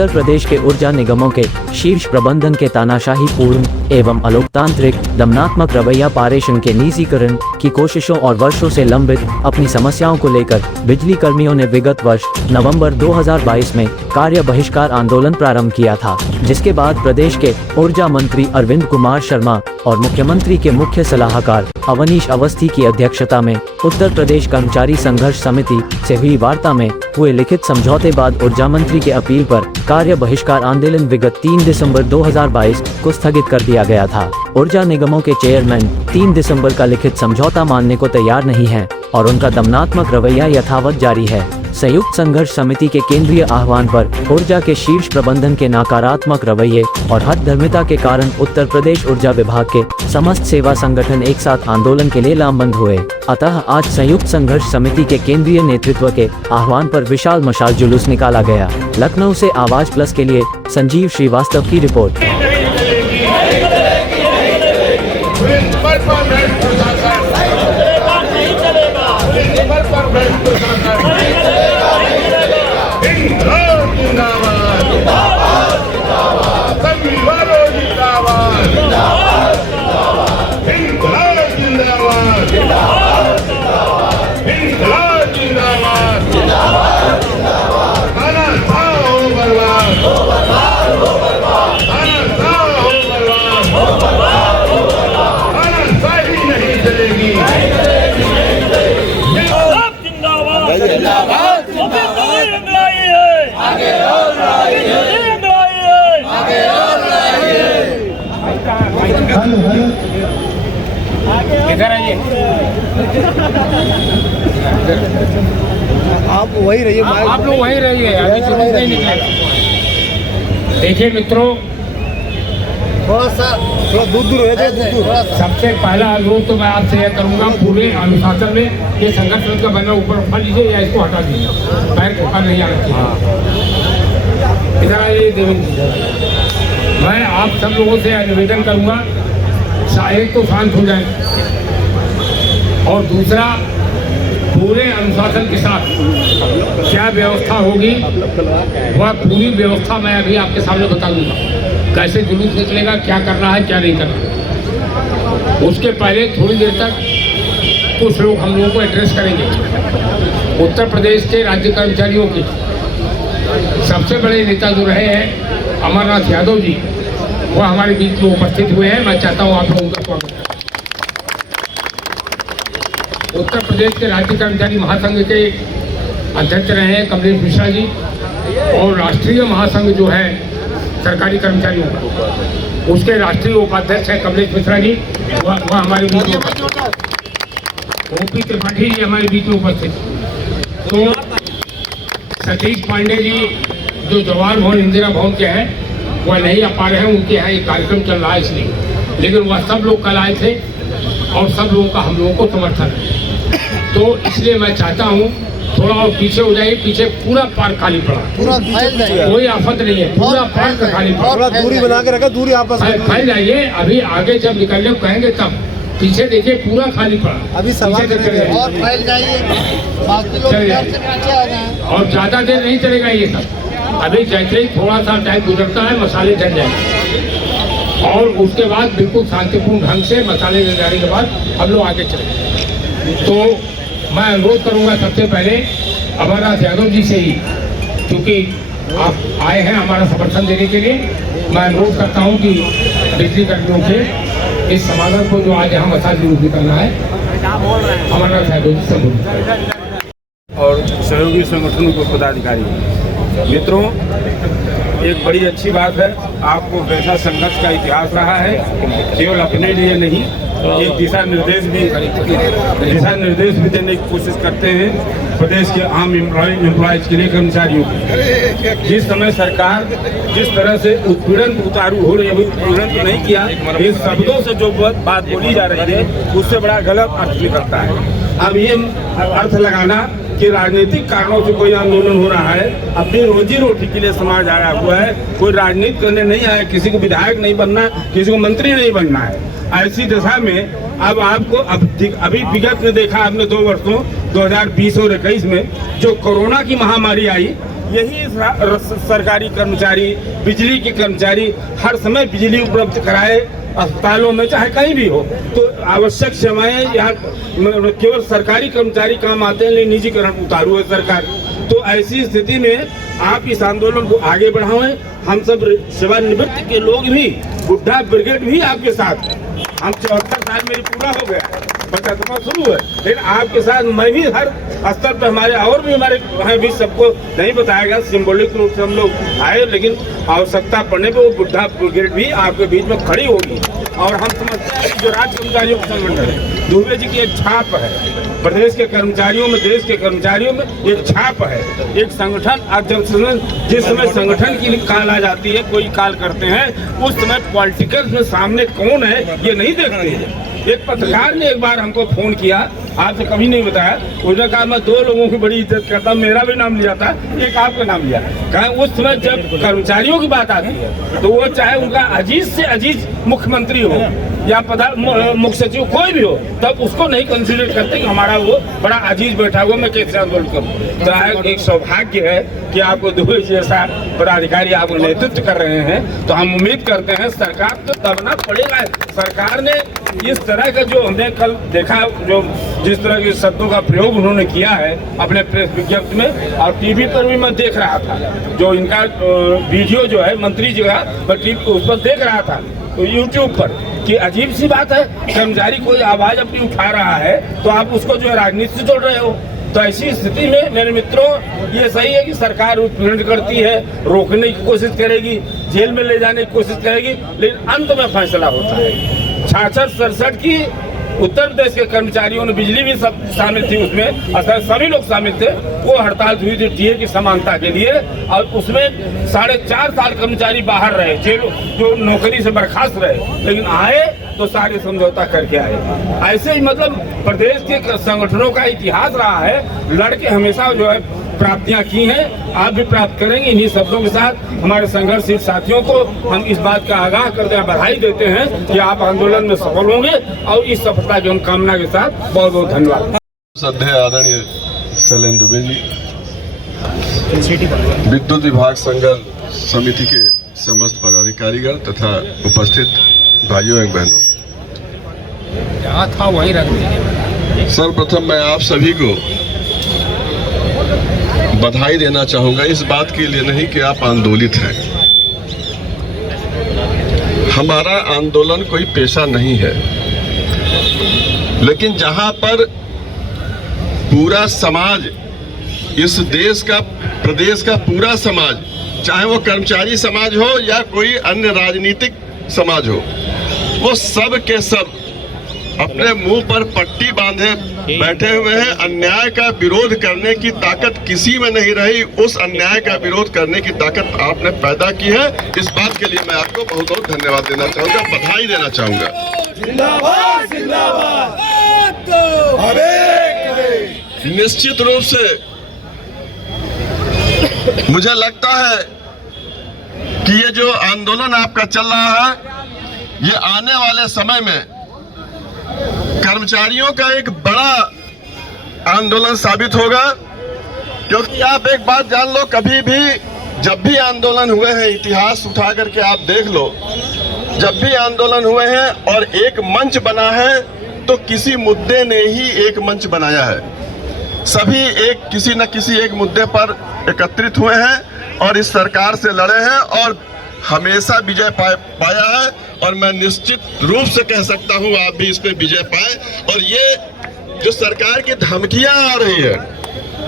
उत्तर प्रदेश के ऊर्जा निगमों के शीर्ष प्रबंधन के तानाशाही पूर्ण एवं अलोकतांत्रिक दमनात्मक रवैया पारेषण के निजीकरण की कोशिशों और वर्षों से लंबित अपनी समस्याओं को लेकर बिजली कर्मियों ने विगत वर्ष नवंबर 2022 में कार्य बहिष्कार आंदोलन प्रारंभ किया था, जिसके बाद प्रदेश के ऊर्जा मंत्री अरविंद कुमार शर्मा और मुख्यमंत्री के मुख्य सलाहकार अवनीश अवस्थी की अध्यक्षता में उत्तर प्रदेश कर्मचारी संघर्ष समिति से हुई वार्ता में हुए लिखित समझौते बाद ऊर्जा मंत्री के अपील पर कार्य बहिष्कार आंदोलन विगत 3 दिसंबर 2022 को स्थगित कर दिया गया था। ऊर्जा निगमों के चेयरमैन 3 दिसंबर का लिखित समझौता मानने को तैयार नहीं है और उनका दमनात्मक रवैया यथावत जारी है। संयुक्त संघर्ष समिति के केंद्रीय आह्वान पर ऊर्जा के शीर्ष प्रबंधन के नकारात्मक रवैये और हठधर्मिता के कारण उत्तर प्रदेश ऊर्जा विभाग के समस्त सेवा संगठन एक साथ आंदोलन के लिए लामबंद हुए। अतः आज संयुक्त संघर्ष समिति के केंद्रीय नेतृत्व के आह्वान पर विशाल मशाल जुलूस निकाला गया। लखनऊ से आवाज प्लस के लिए संजीव श्रीवास्तव की रिपोर्ट। इधर आइए, आप वही रहिए, आप लोग वही रहिए, अभी जुलूस नहीं निकलेगा। देखिए मित्रों, थोड़ा दूर हो जाए। सबसे पहला अनुरोध तो मैं आपसे यह करूंगा, पूरे अनुशासन में ये संगठन का बैनर ऊपर उठा लीजिए या इसको हटा दीजिए, पैर ऊपर नहीं आना चाहिए। इधर आइए देवेंद्र जी, मैं आप सब लोगों से निवेदन करूंगा, एक तो शांत हो जाए और दूसरा पूरे अनुशासन के साथ क्या व्यवस्था होगी वह पूरी व्यवस्था मैं अभी आपके सामने बता दूंगा। कैसे जुलूस निकलेगा, क्या करना है, क्या नहीं करना। उसके पहले थोड़ी देर तक कुछ लोग हम लोगों को एड्रेस करेंगे। उत्तर प्रदेश के राज्य कर्मचारियों के सबसे बड़े नेता जो रहे हैं अमरनाथ यादव जी, वह हमारे बीच में उपस्थित हुए हैं। मैं चाहता हूँ आप लोगों का स्वागत करें। उत्तर प्रदेश के राज्य कर्मचारी महासंघ के अध्यक्ष रहे हैं कमलेश मिश्रा जी, और राष्ट्रीय महासंघ जो है सरकारी कर्मचारियों का, उसके राष्ट्रीय उपाध्यक्ष है कमलेश मिश्रा जी, वह हमारे बीच में, ओपी त्रिपाठी जी हमारे बीच में उपस्थित। तो सतीश पांडे जी जो जवाहर भवन इंदिरा भवन के हैं वह नहीं आ पा रहे हैं, उनके यहाँ एक कार्यक्रम चल रहा है इसलिए, लेकिन वह सब लोग कल आए थे और सब लोगों का हम लोगों को समर्थन है। तो इसलिए मैं चाहता हूँ थोड़ा और पीछे हो जाइए, पीछे पूरा पार्क खाली पड़ा, पूरा कोई आफत नहीं है, पूरा पार्क खाली पड़ा, दूरी बना के रखा, दूरी आपस में फैल जाइए। अभी आगे जब निकलने कहेंगे तब, पीछे देखिए पूरा खाली पड़ा, अभी सवाल और फैल जाइए, बाकी लोग घर से पीछे आ जाएं। और ज्यादा देर नहीं चलेगा ये सब। अभी जैसे ही थोड़ा सा टाइम गुजरता है मसाले चढ़ जाएंगे और उसके बाद बिल्कुल शांतिपूर्ण ढंग से मसाले जल जाने के बाद हम लोग आगे चलेंगे। तो मैं अनुरोध करूंगा सबसे पहले अमरनाथ यादव जी से ही, क्योंकि आप आए हैं हमारा समर्थन देने के लिए, मैं अनुरोध करता हूं कि बिजली कर्मियों के इस समाधान को जो आज यहाँ मसाल जुलूस निकलना है, अमरनाथ यादव जी से और सहयोगी संगठनों के पदाधिकारी मित्रों, एक बड़ी अच्छी बात है, आपको वैसा संघर्ष का इतिहास रहा है, केवल अपने लिए नहीं, एक दिशा निर्देश भी देने की कोशिश करते हैं प्रदेश के आम एम्प्लॉयज के लिए, कर्मचारियों के। जिस समय सरकार जिस तरह से उत्पीड़न उतारू हो रही है, उत्पीड़न तो नहीं किया, इन शब्दों से जो बात बोली जा रही है उससे बड़ा गलत अर्थ निकलता है। अब ये अर्थ लगाना कि राजनीतिक कारणों से कोई आंदोलन हो रहा है, अपनी रोजी रोटी के लिए समाज आया हुआ है, कोई राजनीति करने नहीं आया, किसी को विधायक नहीं बनना, किसी को मंत्री नहीं बनना है। ऐसी दशा में अब आपको अभी विगत में देखा आपने 2 वर्षों 2020 और 21 में जो कोरोना की महामारी आई, यही सरकारी कर्मचारी, बिजली के कर्मचारी हर समय बिजली उपलब्ध कराए, अस्पतालों में चाहे कहीं भी हो। तो आवश्यक सेवाएं यहाँ केवल सरकारी कर्मचारी काम आते हैं, लेकिन निजीकरण उतारू है सरकार। तो ऐसी स्थिति में आप इस आंदोलन को आगे बढ़ाएं। हम सब सेवानिवृत्त के लोग भी, बुढ़ा ब्रिगेड भी आपके साथ है। हम 74 साल मेरी पूरा हो गया, 75वां शुरू है, लेकिन आपके साथ मैं भी हर स्तर पर, हमारे और भी हमारे वहाँ भी सबको नहीं बताया गया, सिंबॉलिक रूप से हम लोग आए, लेकिन आवश्यकता पड़ने पर वो बुढ़ा ब्रिगेड भी आपके बीच में खड़ी होगी। और हम समझते हैं कि जो राज्य कर्मचारियों का संगठन है, दुबे जी की एक छाप है प्रदेश के कर्मचारियों में, देश के कर्मचारियों में एक छाप है, एक संगठन। आज जब जिस समय संगठन की कॉल आ जाती है, कोई कॉल करते हैं, उस समय पॉलिटिकल्स में सामने कौन है ये नहीं देखते हैं। एक पत्रकार ने एक बार हमको फोन किया, आपसे कभी नहीं बताया, उसने कहा मैं 2 लोगों की बड़ी इज्जत करता, मेरा भी नाम लिया था, एक आपका नाम लिया। कहा उस समय जब कर्मचारियों की बात आती है तो वो चाहे उनका अजीज से अजीज मुख्यमंत्री हो या मुख्य सचिव कोई भी हो, तब उसको नहीं कंसिडर करते कि हमारा वो बड़ा अजीज बैठा हुआ, मैं कैसे आंदोलन करूँ। तो एक सौभाग्य है कि आपको दुबे जैसा पदाधिकारी आपको नेतृत्व कर रहे हैं। तो हम उम्मीद करते हैं सरकार तो दबना पड़ेगा। सरकार ने इस तरह का जो हमने कल देखा, जो जिस तरह के शब्दों का प्रयोग उन्होंने किया है अपने प्रेस विज्ञप्ति में, और टीवी पर भी मैं देख रहा था, जो इनका वीडियो जो है मंत्री जी का, मैं टीवी उस पर देख रहा था तो यूट्यूब पर, कि अजीब सी बात है, कर्मचारी कोई आवाज अपनी उठा रहा है तो आप उसको जो है राजनीति से जोड़ रहे हो। तो ऐसी स्थिति में मेरे मित्रों, ये सही है कि सरकार उत्पीड़न करती है, रोकने की कोशिश करेगी, जेल में ले जाने की कोशिश करेगी, लेकिन अंत में फैसला होता है। 66-67 की उत्तर प्रदेश के कर्मचारियों ने, बिजली भी सब शामिल थी उसमें, असल सभी लोग शामिल थे, वो हड़ताल हुई थी टीए की समानता के लिए, और उसमें 4.5 साल कर्मचारी बाहर रहे, जेल जो नौकरी से बर्खास्त रहे, लेकिन आए तो सारे समझौता करके आए। ऐसे ही मतलब प्रदेश के संगठनों का इतिहास रहा है, लड़के हमेशा जो है प्राप्तियां की हैं, आप भी प्राप्त करेंगे। इन्हीं शब्दों के साथ हमारे संघर्षशील साथियों को हम इस बात का आगाह करते हैं, बधाई देते हैं कि आप आंदोलन में सफल होंगे, और इस सफलता की हम कामना के साथ बहुत बहुत धन्यवाद। श्रद्धेय आदरणीय शैलेंद्र दुबे जी, विद्युत विभाग संघर्ष समिति के समस्त पदाधिकारीगण तथा उपस्थित भाइयों एवं बहनों, जहाँ था वहीं रख दीजिए। सर्वप्रथम मैं आप सभी को बधाई देना चाहूंगा, इस बात के लिए नहीं कि आप आंदोलित हैं। हमारा आंदोलन कोई पेशा नहीं है, लेकिन जहां पर पूरा समाज, इस देश का, प्रदेश का पूरा समाज, चाहे वो कर्मचारी समाज हो या कोई अन्य राजनीतिक समाज हो, वो सब के सब अपने मुंह पर पट्टी बांधे बैठे हुए हैं। अन्याय का विरोध करने की ताकत किसी में नहीं रही, उस अन्याय का विरोध करने की ताकत आपने पैदा की है। इस बात के लिए मैं आपको बहुत बहुत धन्यवाद देना चाहूंगा, बधाई देना चाहूंगा। जिंदाबाद जिंदाबाद। निश्चित रूप से मुझे लगता है कि ये जो आंदोलन आपका चल रहा है, ये आने वाले समय में कर्मचारियों का एक बड़ा आंदोलन साबित होगा। क्योंकि आप एक बात जान लो, कभी भी जब भी आंदोलन हुए हैं, इतिहास उठा करके आप देख लो, जब भी आंदोलन हुए हैं और एक मंच बना है तो किसी मुद्दे ने ही एक मंच बनाया है। सभी एक किसी न किसी एक मुद्दे पर एकत्रित हुए हैं और इस सरकार से लड़े हैं और हमेशा विजय पाया है। और मैं निश्चित रूप से कह सकता हूं आप भी इस पे विजय पाए। और ये जो सरकार की धमकियां आ रही है,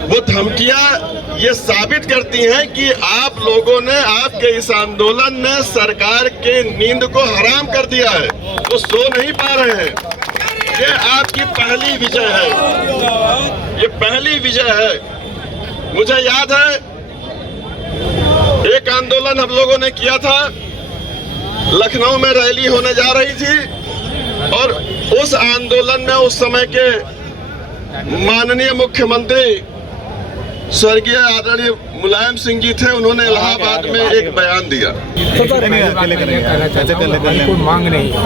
वो धमकियां ये साबित करती हैं कि आप लोगों ने, आपके इस आंदोलन ने सरकार के नींद को हराम कर दिया है, वो सो नहीं पा रहे हैं। ये आपकी पहली विजय है, ये पहली विजय है। मुझे याद है एक आंदोलन हम लोगों ने किया था, लखनऊ में रैली होने जा रही थी और उस आंदोलन में उस समय के माननीय मुख्यमंत्री स्वर्गीय आदरणीय मुलायम सिंह जी थे। उन्होंने इलाहाबाद में एक बयान दिया। कोई मांग नहीं है,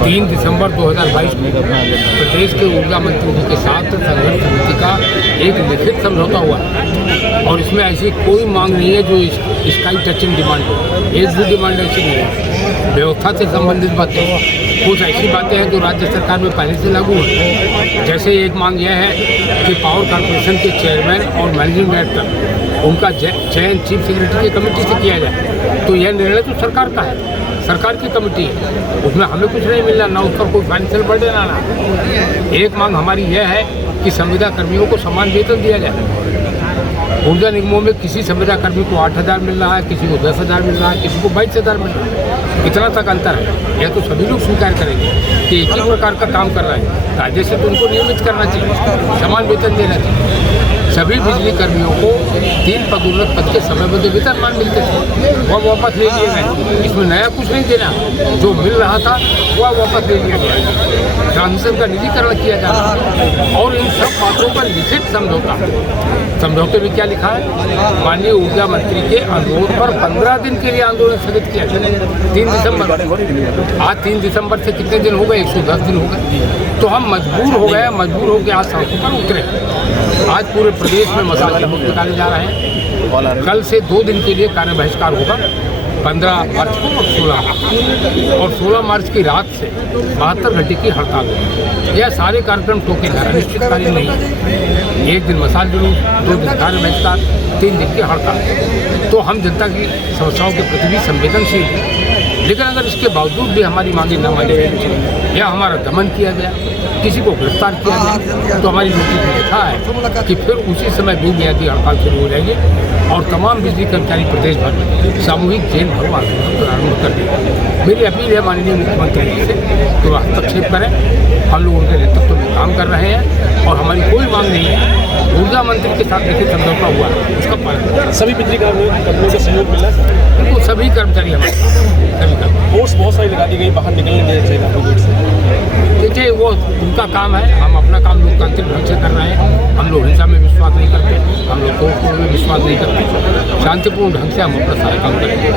3 दिसंबर 2022 में प्रदेश के ऊर्जा मंत्री जी के साथ संघर्ष समिति का एक लिखित समझौता हुआ और इसमें ऐसी कोई मांग नहीं है जो स्काई टचिंग डिमांड हो। एक भी डिमांड ऐसी नहीं है। व्यवस्था से संबंधित बातें, कुछ ऐसी बातें हैं जो राज्य सरकार में पहले से लागू है। जैसे एक मांग यह है कि पावर कॉर्पोरेशन के चेयरमैन और मैनेजिंग डायरेक्टर उनका चयन चीफ सेक्रेटरी की कमेटी से किया जाए। तो यह निर्णय तो सरकार का है, सरकार की कमेटी है, उसमें हमें कुछ नहीं मिलना, ना उस पर कोई फाइनेंशियल बर्डन आना। एक मांग हमारी यह है कि संविदा कर्मियों को समान वेतन दिया जाए। ऊर्जा निगमों में किसी संविदा कर्मी को 8,000 मिल रहा है, किसी को 10,000 मिल रहा है, किसी को 22,000 मिल रहा है। इतना तक अंतर है। यह तो सभी लोग स्वीकार करेंगे कि एक ही प्रकार का काम कर रहा है। राज्य से तो उनको नियमित करना चाहिए, समान वेतन देना चाहिए। सभी बिजली कर्मियों को 3 पदोन्नत पद के समयबद्ध वेतनमान मिलते थे, वह वापस ले लिए गए। इसमें नया कुछ नहीं देना, जो मिल रहा था वह वापस ले लिया गया। ट्रांसमिशन का निजीकरण किया जा रहा है और इन सब बातों पर लिखित समझौते में क्या लिखा है? माननीय ऊर्जा मंत्री के अनुरोध पर 15 दिन के लिए आंदोलन स्थगित किया गया 3 दिसंबर। आज 3 दिसंबर से कितने दिन हो गए? 110 दिन हो गए। तो हम मजबूर हो गए आज सड़कों पर उतरे। आज पूरे प्रदेश में मसाल के मुक्त निकाले जा रहे हैं। कल से 2 दिन के लिए कार्य बहिष्कार होगा, 15 मार्च को और 16 मार्च की रात से 72 घंटे की हड़ताल होगी। यह सारे कार्यक्रम टोके जा रहे हैं, निश्चितकालीन नहीं है। 1 दिन मसाल जुलूस, 2 दिन कार्य बहिष्कार, 3 दिन की हड़ताल। तो हम जनता की समस्याओं के प्रति भी संवेदनशील हैं, लेकिन अगर इसके बावजूद भी हमारी मांगे न मानी गई या हमारा दमन किया गया, किसी को गिरफ्तार किया गया, तो हमारी नोटिस में लिखा है कि फिर उसी समय बेबुनियादी हड़ताल शुरू हो जाएगी और तमाम बिजली कर्मचारी प्रदेश भर में सामूहिक जेल भरो आंदोलन प्रारंभ कर देंगे। मेरी अपील है माननीय मुख्यमंत्री जी से तो हस्तक्षेप करें। हम लोग उनके नेतृत्व में काम कर रहे हैं और हमारी कोई मांग नहीं है। ऊर्जा मंत्री के साथ लिखित समझौता हुआ है, उसका पालन। सभी बिजली कर्मियों का सहयोग मिला, तो सभी कर्मचारी हमारे सभी कर्मचारी फोर्स बहुत सारी लगा दी गई, बाहर निकलने नहीं चाहिए। देखिए वो उनका काम है, हम अपना काम लोकतांत्रिक ढंग से कर रहे हैं। हम लोग हिंसा में विश्वास नहीं करते, हम लोग तोड़फोड़ में विश्वास नहीं करते। शांतिपूर्ण ढंग से हम अपना सारा काम करेंगे।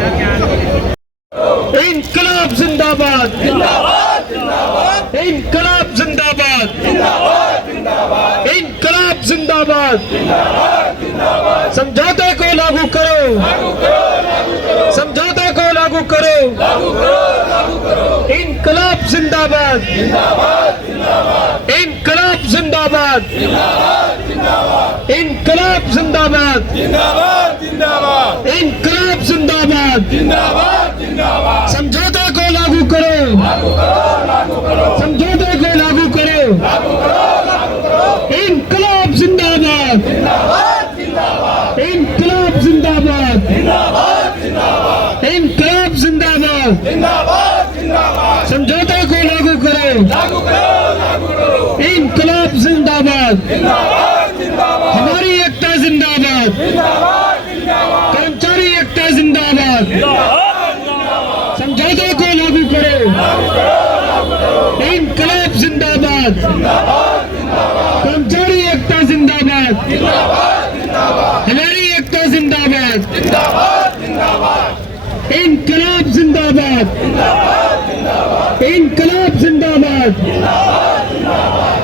इनकलाब जिंदाबाद, जिंदाबाद जिंदाबाद, इनकलाब जिंदाबाद, जिंदाबाद जिंदाबाद, इनकलाब जिंदाबाद, जिंदाबाद जिंदाबाद। समझौते को लागू करो, लागू करो, लागू करो, समझौते को लागू करो, लागू करो, लागू करो। इनकलाब जिंदाबाद, जिंदाबाद जिंदाबाद, इनकलाब जिंदाबाद, जिंदाबाद जिंदाबाद, इनकलाब जिंदाबाद, जिंदाबाद जिंदाबाद, इनकलाब जिंदाबाद, जिंदाबाद जिंदाबाद। समझौते को लागू करो, लागू करो, लागू करो, समझौते को लागू करो, लागू करो, लागू करो। इनकलाब जिंदाबाद, जिंदाबाद जिंदाबाद, इनकलाब जिंदाबाद, जिंदाबाद जिंदाबाद, इनकलाब जिंदाबाद, जिंदाबाद जिंदाबाद। समझौते को लागू करो, लागू करो, लागू करो। इनकलाब जिंदाबाद, जिंदाबाद जिंदाबाद, हमारी एकता जिंदाबाद, जिंदाबाद जिंदाबाद, कर्मचारी एकता जिंदाबाद, समझौते को लागू करो, इनकलाब जिंदाबाद, कर्मचारी एकता जिंदाबाद, हमारी एकता जिंदाबाद, इनकलाब जिंदाबाद, इनकलाब जिंदाबाद,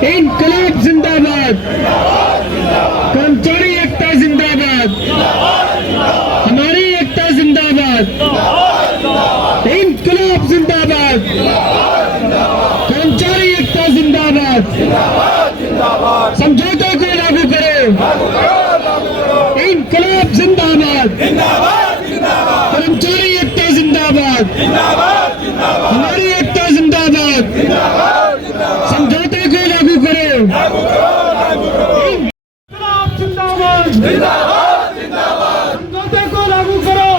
इनकलाब जिंदाबाद, कर्मचारी एकता जिंदाबाद, हमारी एकता जिंदाबाद, इनकलाब जिंदाबाद, कर्मचारी एकता जिंदाबाद, समझौते को लागू करो, इनकलाब जिंदाबाद, कर्मचारी एकता जिंदाबाद, हमारी एकता जिंदाबाद, समझौते को लागू करो, इनकलाब जिंदाबाद, समझौते को लागू करो,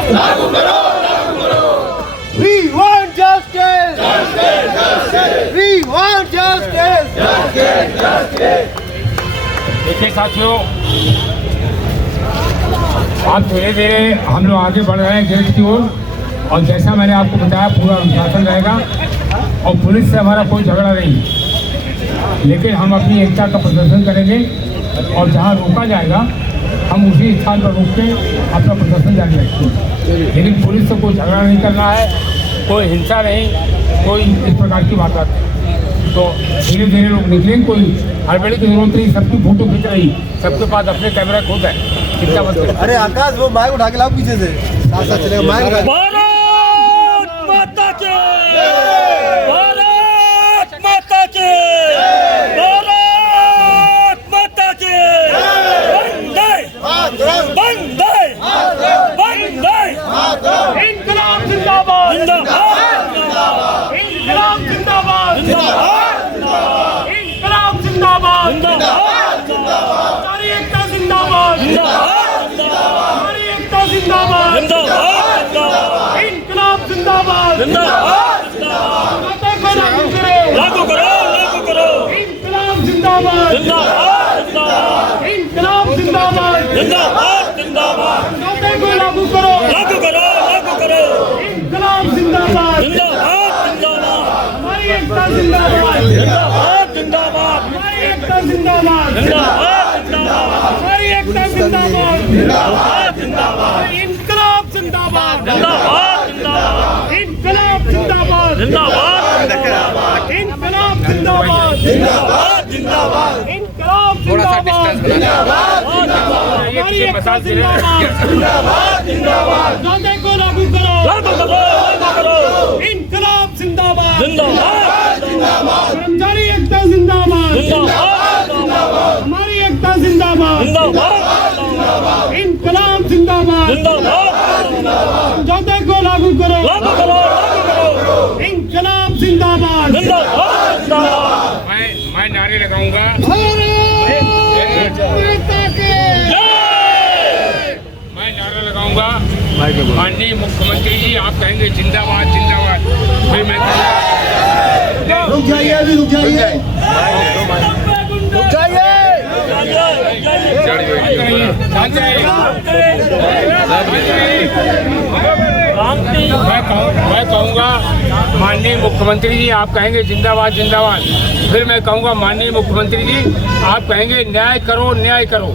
We want justice! Justice! Justice! We want justice! Justice! Justice! देखिए साथियों, अब धीरे धीरे हम लोग आगे बढ़ रहे हैं गेट की ओर और जैसा मैंने आपको बताया पूरा अनुशासन रहेगा और पुलिस से हमारा कोई झगड़ा नहीं, लेकिन हम अपनी एकता का प्रदर्शन करेंगे और जहां रोका जाएगा हम उसी स्थान पर रुक के अपना प्रदर्शन जारी रखेंगे। लेकिन पुलिस से कोई झगड़ा नहीं करना है कोई हिंसा नहीं, कोई इस प्रकार की बात नहीं। तो धीरे धीरे लोग निकलेंगे, कोई हड़बड़ी की जरूरत नहीं, सबकी फोटो खींच रही, सबके पास अपने कैमरा खुद है, चिंता मत करो। अरे आकाश वो माइक उठा के लाओ पीछे से, साथ साथ चलेगा माइक उठा। भारत माता की, भारत माता की, भारत माता की, वंदे वंदे वंदे, इंकलाब जिंदाबाद, जिंदाबाद, इंकलाब जिंदाबाद, जिंदाबाद, इंकलाब जिंदाबाद, जिंदाबाद, हमारी एकता जिंदाबाद, जिंदाबाद, हमारी एकता जिंदाबाद, जिंदाबाद, इंकलाब जिंदाबाद, जिंदाबाद, लागू करो, लागू करो, इंकलाब जिंदाबाद, जिंदाबाद, इंकलाब जिंदाबाद, जिंदाबाद, जिंदाबाद, को लागू करो, लागू करो, लागू करो, इंकलाब जिंदाबाद, जिंदाबाद, जिंदाबाद, हमारी एकता जिंदाबाद, जिंदाबाद, जिंदाबाद, हमारी एकता जिंदाबाद, जिंदाबाद, जिंदाबाद, हमारी एकता जिंदाबाद, जिंदाबाद, जिंदाबाद, इंकलाब जिंदाबाद, जिंदाबाद, जिंदाबाद, इंकलाब जिंदाबाद, जिंदाबाद, जिंदाबाद, इंकलाब जिंदाबाद, जिंदाबाद, जिंदाबाद, इंकलाब जिंदाबाद, जिंदाबाद, हमारी एकता जिंदाबाद, जिंदाबाद, जिंदाबाद, जोधे को लागू करो, लागू करो, लागू करो, इंकलाब जिंदाबाद, जिंदाबाद, जिंदाबाद, कर्मचारी एकता जिंदाबाद, जिंदाबाद, जिंदाबाद, हमारी एकता जिंदाबाद, जिंदाबाद, जिंदाबाद, इंकलाब जिंदाबाद, जिंदाबाद, जिंदाबाद, जोधे को लागू करो, लागू करो, लागू करो, इंकलाब जिंदाबाद, जिंदाबाद, जिंदाबाद, मैं नारे लगाऊंगा, मैं नारा लगाऊंगा, माननीय मुख्यमंत्री जी आप कहेंगे जिंदाबाद जिंदाबाद, फिर मैं रुक जाइए, अभी रुक जाइए, रुक जाइए, मैं कहूँगा माननीय मुख्यमंत्री जी आप कहेंगे जिंदाबाद जिंदाबाद, फिर मैं कहूँगा माननीय मुख्यमंत्री जी आप कहेंगे न्याय करो न्याय करो।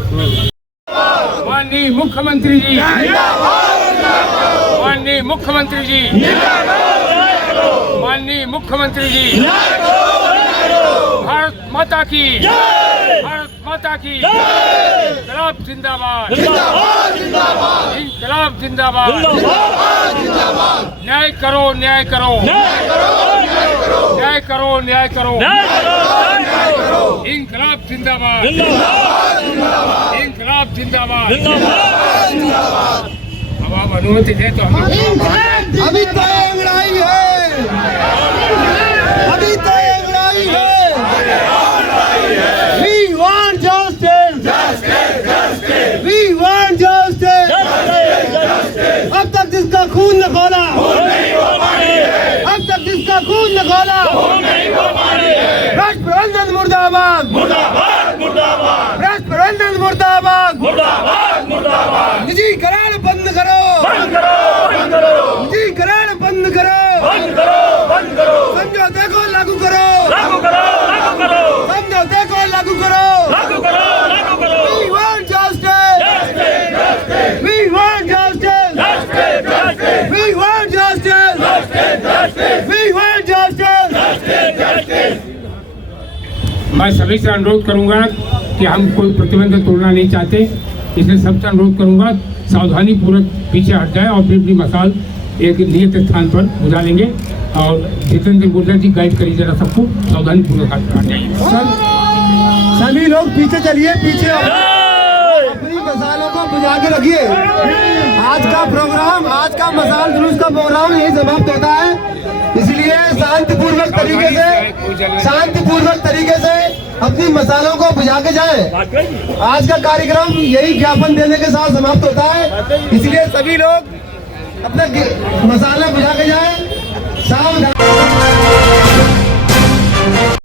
माननीय मुख्यमंत्री जी, माननीय मुख्यमंत्री जी, माननीय मुख्यमंत्री जी, भारत माता की, भारत माता की, इंकलाब जिंदाबाद, इंकलाब जिंदाबाद, न्याय करो न्याय करो, न्याय करो न्याय करो, इंकलाब जिंदाबाद, इंकलाब जिंदाबाद, अब आप अनुमति दें तो हम अभी तो लड़ाई है, अभी तो लड़ाई है, we want justice, we want justice, अब तक जिसका खून न खोला, अब तक जिसका खून न खोला, राष्ट्र प्रबंधन मुर्दाबाद, राष्ट्र प्रबंधन मुर्दाबाद, निजीकरण बंद करो, निजीकरण बंद करो, समझौते को लागू करो, समझौते को लागू करो, we want justice, we want justice, we want justice, we want justice। मैं सभी से अनुरोध करूंगा कि हम कोई प्रतिबंध तोड़ना नहीं चाहते, इसलिए सबसे अनुरोध करूंगा सावधानी पूर्वक पीछे हट जाए और अपनी अपनी मसाल एक नियत स्थान पर बुझा लेंगे। और जितेंद्र गुर्जर जी गाइड करिए जरा सबको, सावधानी पूर्वक हट जाइए। सभी लोग पीछे चलिए, पीछे अपनी मसालों को बुझा के रखिए। आज का प्रोग्राम, आज का मसाल जुलूस का प्रोग्राम यही समाप्त होता है, इसलिए शांतिपूर्वक तरीके से अपनी मसालों को बुझा के जाएं। आज का कार्यक्रम यही ज्ञापन देने के साथ समाप्त होता है, इसलिए सभी लोग अपने मसाले बुझा के जाएं। सावधान।